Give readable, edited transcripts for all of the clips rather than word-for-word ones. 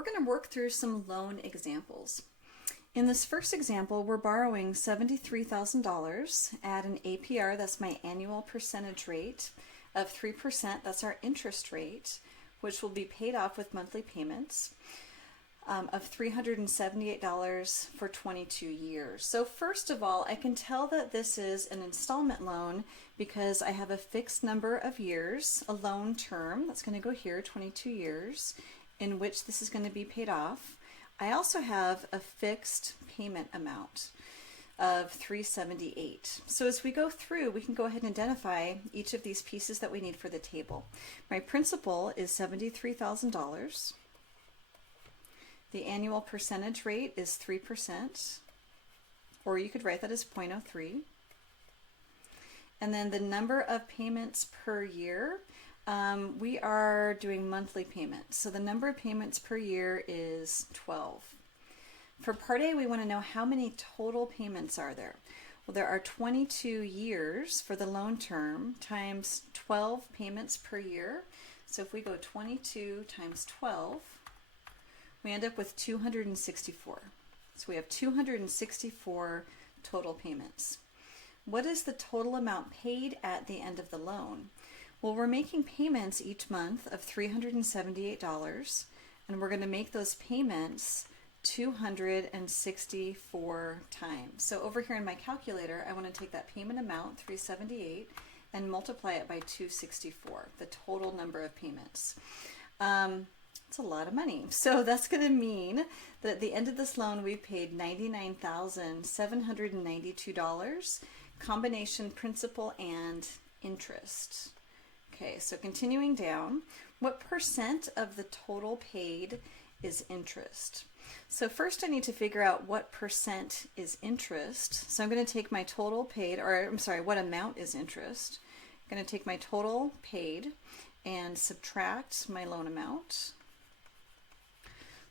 we're going to work through some loan examples. In this first example, we're borrowing $73,000 at an APR, that's my annual percentage rate, of 3%, that's our interest rate, which will be paid off with monthly payments of $378 for 22 years. So first of all, I can tell that this is an installment loan because I have a fixed number of years, a loan term, that's going to go here, 22 years, in which this is going to be paid off. I also have a fixed payment amount of $378. So as we go through, we can go ahead and identify each of these pieces that we need for the table. My principal is $73,000. The annual percentage rate is 3%, or you could write that as 0.03. And then the number of payments per year, we are doing monthly payments. So the number of payments per year is 12. For part A, we want to know how many total payments are there. Well, there are 22 years for the loan term times 12 payments per year. So if we go 22 times 12, we end up with 264. So we have 264 total payments. What is the total amount paid at the end of the loan? Well, we're making payments each month of $378, and we're going to make those payments 264 times. So over here in my calculator, I want to take that payment amount, 378, and multiply it by 264, the total number of payments. It's a lot of money. So that's going to mean that at the end of this loan, we've paid $99,792, combination principal and interest. Okay, so continuing down, what percent of the total paid is interest? So first I need to figure out what percent is interest. So I'm going to take my total paid, or I'm sorry, what amount is interest. I'm going to take my total paid and subtract my loan amount.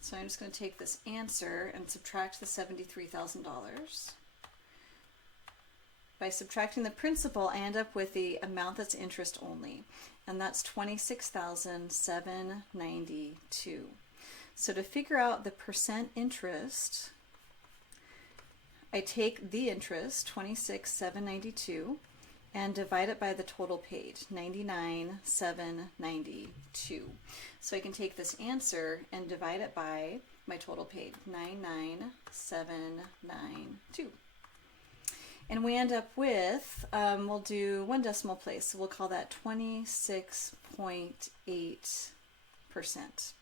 So I'm just going to take this answer and subtract the $73,000. By subtracting the principal, I end up with the amount that's interest only, and that's $26,792. So to figure out the percent interest, I take the interest, $26,792, and divide it by the total paid, $99,792. So I can take this answer and divide it by my total paid, $99,792. And we end up with, we'll do one decimal place, so we'll call that 26.8%.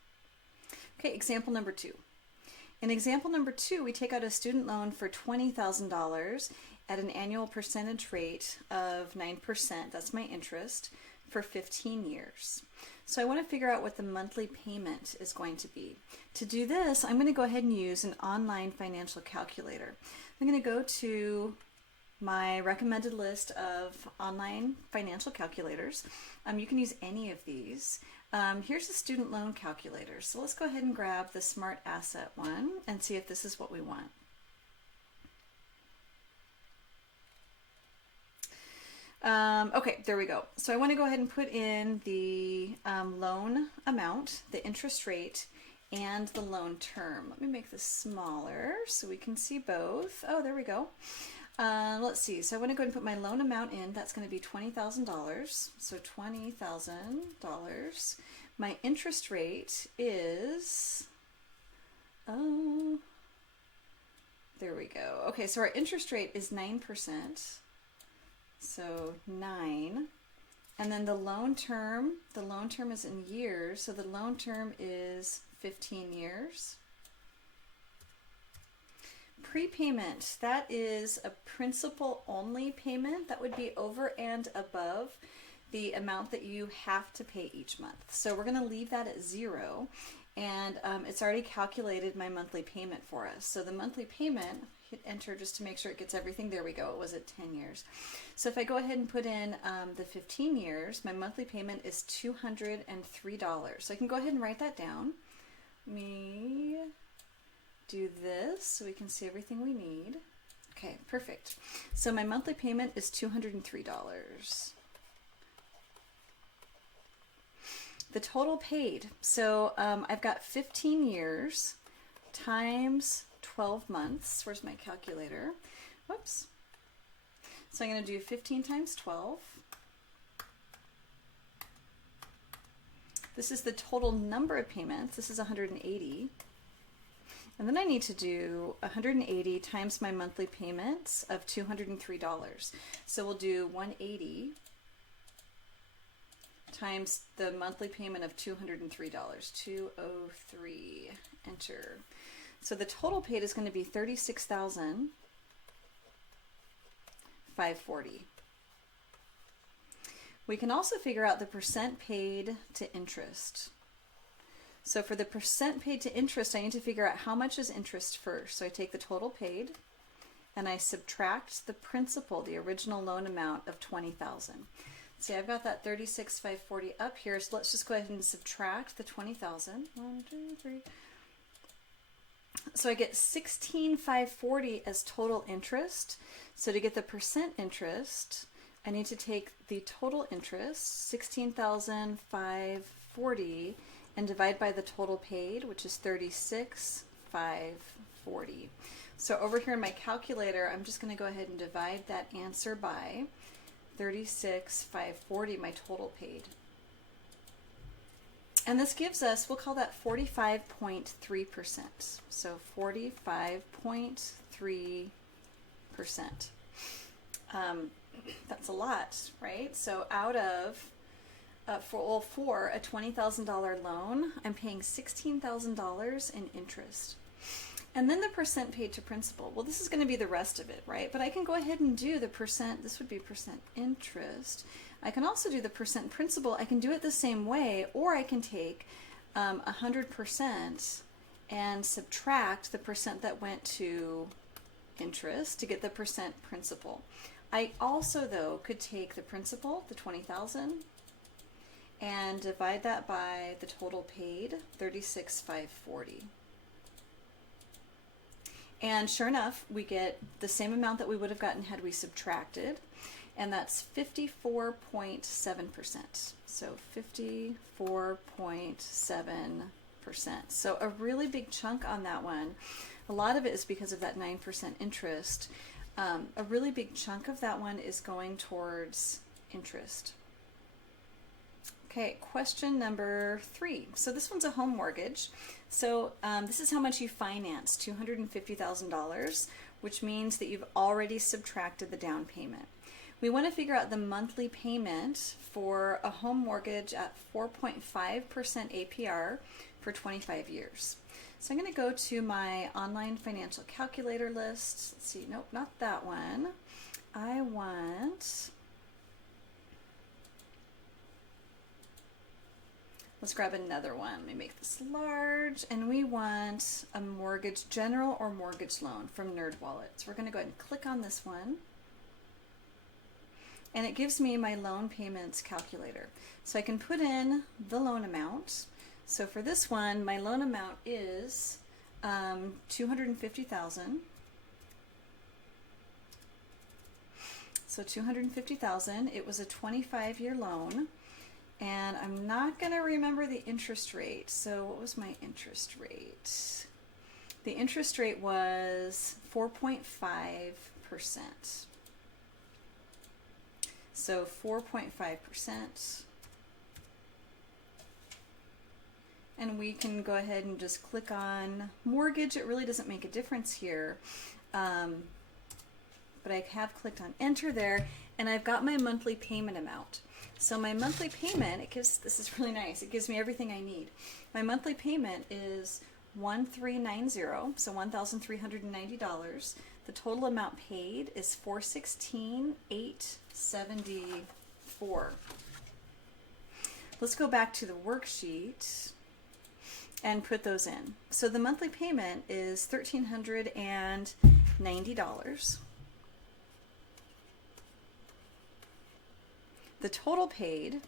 Okay, example number 2. In example number 2, we take out a student loan for $20,000 at an annual percentage rate of 9%, that's my interest, for 15 years. So I want to figure out what the monthly payment is going to be. To do this, I'm going to go ahead and use an online financial calculator. I'm going to go to my recommended list of online financial calculators. You can use any of these. Here's the student loan calculator. So let's go ahead and grab the Smart Asset one and see if this is what we want. Okay, there we go. So I want to go ahead and put in the loan amount, the interest rate, and the loan term. Let me make this smaller so we can see both. Oh, there we go. Let's see. So I want to go ahead and put my loan amount in. That's going to be $20,000. So $20,000. My interest rate is, oh, there we go. Okay, so our interest rate is 9%. So 9. And then the loan term is in years. So the loan term is 15 years. Prepayment, that is a principal only payment. That would be over and above the amount that you have to pay each month. So we're going to leave that at 0, and it's already calculated my monthly payment for us. So the monthly payment, hit enter just to make sure it gets everything. There we go, it was at 10 years. So if I go ahead and put in the 15 years, my monthly payment is $203. So I can go ahead and write that down. Let me do this so we can see everything we need. Okay, perfect. So my monthly payment is $203. the total paid. So I've got 15 years times 12 months. Where's my calculator? Whoops. So I'm going to do 15 times 12. This is the total number of payments. This is 180. And then I need to do 180 times my monthly payments of $203. So we'll do 180 times the monthly payment of $203. 203, enter. So the total paid is going to be $36,540. We can also figure out the percent paid to interest. So for the percent paid to interest, I need to figure out how much is interest first. So I take the total paid and I subtract the principal, the original loan amount of $20,000. See, I've got that 36,540 up here, so let's just go ahead and subtract the 20,000. 1, 2, 3. So I get 16,540 as total interest. So to get the percent interest, I need to take the total interest, 16,540, and divide by the total paid, which is 36,540. So over here in my calculator, I'm just going to go ahead and divide that answer by 36,540, my total paid. And this gives us, we'll call that 45.3%. So 45.3%. That's a lot, right? So out of, for a $20,000 loan, I'm paying $16,000 in interest. And then the percent paid to principal. Well, this is going to be the rest of it, right? But I can go ahead and do the percent. This would be percent interest. I can also do the percent principal. I can do it the same way, or I can take 100% and subtract the percent that went to interest to get the percent principal. I also, though, could take the principal, the $20,000, and divide that by the total paid, 36,540. And sure enough, we get the same amount that we would have gotten had we subtracted, and that's 54.7%. So 54.7%. So a really big chunk on that one. A lot of it is because of that 9% interest. A really big chunk of that one is going towards interest. Okay, question number 3. So this one's a home mortgage. So this is how much you finance, $250,000, which means that you've already subtracted the down payment. We want to figure out the monthly payment for a home mortgage at 4.5% APR for 25 years. So I'm going to go to my online financial calculator list. Let's see, nope, not that one. I want, let's grab another one. Let me make this large. And we want a mortgage, general or mortgage loan from NerdWallet. So we're going to go ahead and click on this one. And it gives me my loan payments calculator. So I can put in the loan amount. So for this one, my loan amount is $250,000. So $250,000. It was a 25-year loan, and I'm not going to remember the interest rate. So what was my interest rate? The interest rate was 4.5%. So 4.5%. And we can go ahead and just click on mortgage. It really doesn't make a difference here. But I have clicked on enter there, and I've got my monthly payment amount. So my monthly payment, this is really nice. It gives me everything I need. My monthly payment is $1,390, so $1,390. The total amount paid is $416,874. Let's go back to the worksheet and put those in. So the monthly payment is $1,390. The total paid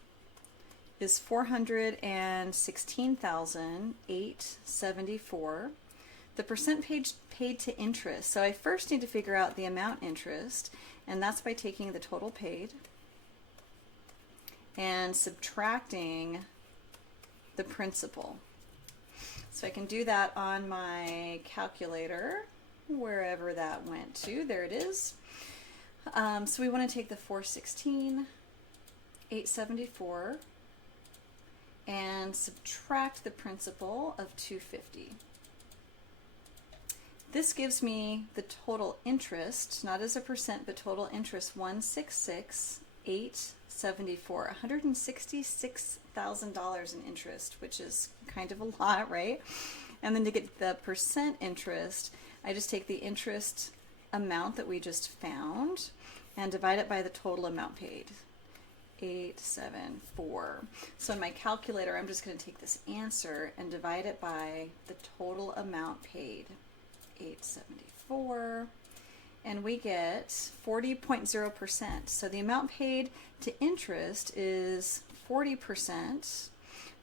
is $416,874. The percent paid to interest. So I first need to figure out the amount interest, and that's by taking the total paid and subtracting the principal. So I can do that on my calculator, wherever that went to. There it is. So we want to take the 416, 874, and subtract the principal of 250. This gives me the total interest, not as a percent, but total interest, 166,874, $166,000 in interest, which is kind of a lot, right? And then to get the percent interest, I just take the interest amount that we just found and divide it by the total amount paid, 874. So in my calculator, I'm just going to take this answer and divide it by the total amount paid, 874, and we get 40.0%. So the amount paid to interest is 40%,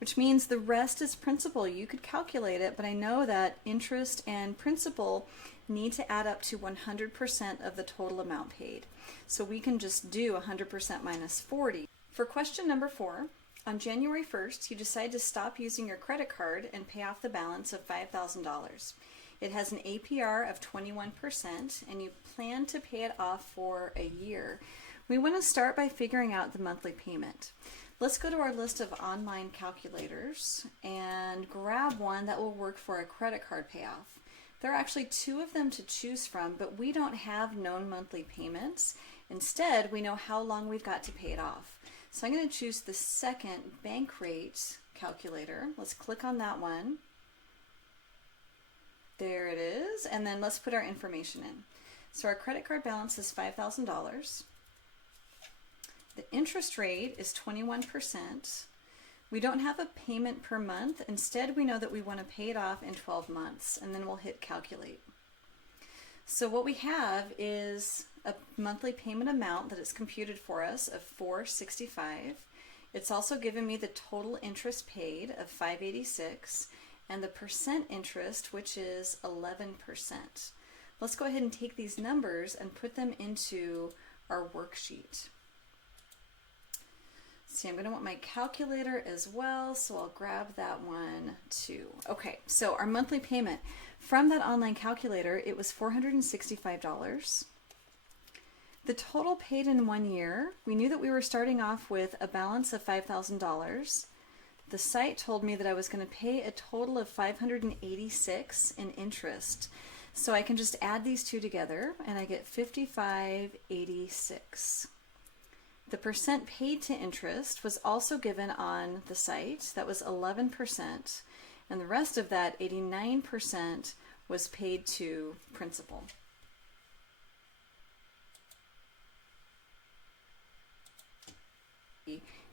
which means the rest is principal. You could calculate it, but I know that interest and principal need to add up to 100% of the total amount paid. So we can just do 100% minus 40. For question number 4, on January 1st, you decide to stop using your credit card and pay off the balance of $5,000. It has an APR of 21%, and you plan to pay it off for a year. We want to start by figuring out the monthly payment. Let's go to our list of online calculators and grab one that will work for a credit card payoff. There are actually 2 of them to choose from, but we don't have known monthly payments. Instead, we know how long we've got to pay it off. So I'm going to choose the second bank rate calculator. Let's click on that one. There it is, and then let's put our information in. So our credit card balance is $5,000. The interest rate is 21%. We don't have a payment per month. Instead, we know that we want to pay it off in 12 months, and then we'll hit calculate. So what we have is a monthly payment amount that is computed for us of $465. It's also given me the total interest paid of $586. And the percent interest, which is 11%. Let's go ahead and take these numbers and put them into our worksheet. See, I'm going to want my calculator as well, so I'll grab that one too. Okay, so our monthly payment. From that online calculator, it was $465. The total paid in 1 year, we knew that we were starting off with a balance of $5,000. The site told me that I was going to pay a total of $586 in interest. So I can just add these 2 together and I get $55.86. The percent paid to interest was also given on the site. That was 11%. And the rest of that, 89%, was paid to principal.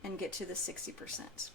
And get to the 60%.